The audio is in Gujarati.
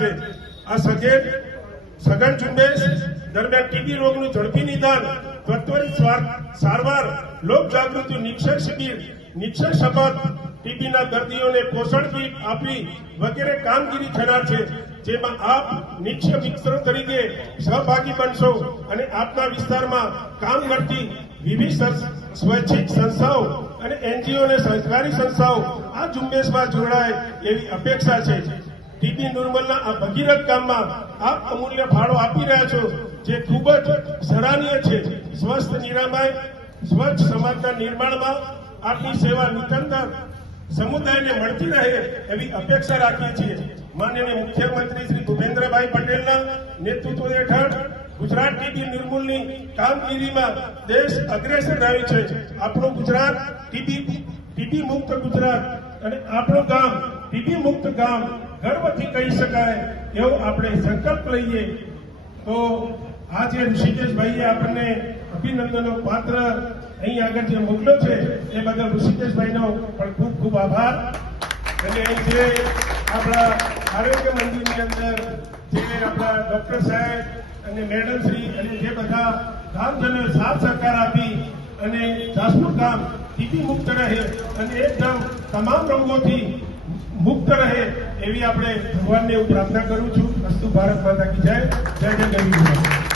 છે। આ સઘન ઝુંબેશ દરમિયાન ટીબી રોગનું ઝડપી નિદાન, ત્વરિત સારવાર, લોક જાગૃતિ, નિક્ષર શિબિર, નિક્ષર શપથ, ટીબીના દર્દીઓને પોષણ કીટ આપવી વગેરે કામગીરી થનાર છે, જેમાં આપ નિક્ષર મિત્ર તરીકે સહભાગી બનશો અને આપના વિસ્તારમાં કામ કરતી વિવિધ સ્વૈચ્છિક સંસ્થાઓ અને એનજીઓ અને સરકારી સંસ્થાઓ આ ઝુંબેશમાં જોડાય એવી અપેક્ષા છે। ટીબી નિર્મૂલના આ ભગીરથ કામમાં આપ અમૂલ્ય ફાળો આપી રહ્યા છો, જે ખૂબ જ સરાહનીય છે। સ્વસ્થ નિરામય સ્વચ્છ સમાજના નિર્માણમાં આપની સેવા નિરંતર સમુદાયને મળતી રહે એવી અપેક્ષા રાખીએ છીએ। માનનીય મુખ્યમંત્રી શ્રી ભૂપેન્દ્રભાઈ પટેલના નેતૃત્વ હેઠળ ગુજરાત ટીબી નિર્મૂલની કામગીરીમાં દેશ અગ્રેસર રહ્યું છે। આપણું ગુજરાત ટીબી મુક્ત ગુજરાત અને આપણું ગામ ટીબી મુક્ત ગામ ગર્વથી કહી શકાય એવો આપણે સંકલ્પ લઈએ। તો આજે ઋષિકેશભાઈએ આપણને અભિનંદનનો પાત્ર અહીં આગળ જે મોકલ્યો છે એ બદલ ઋષિકેશભાઈનો પણ ખૂબ ખૂબ આભાર। અને અહીં જે આપણા આરોગ્ય મંદિરની અંદર જે આપણા ડોક્ટર સાહેબ અને મેડમ શ્રી અને જે બધા ગામજનોએ સાથ સહકાર આપી અને જાસપુર ગામ ટીબી મુક્ત રહે અને એકદમ તમામ રોગોથી મુક્ત રહે એવી આપણે ભગવાનને એવું પ્રાર્થના કરું છું। અસ્તુ ભારત માતા કી જય। જય જય ગરીબ।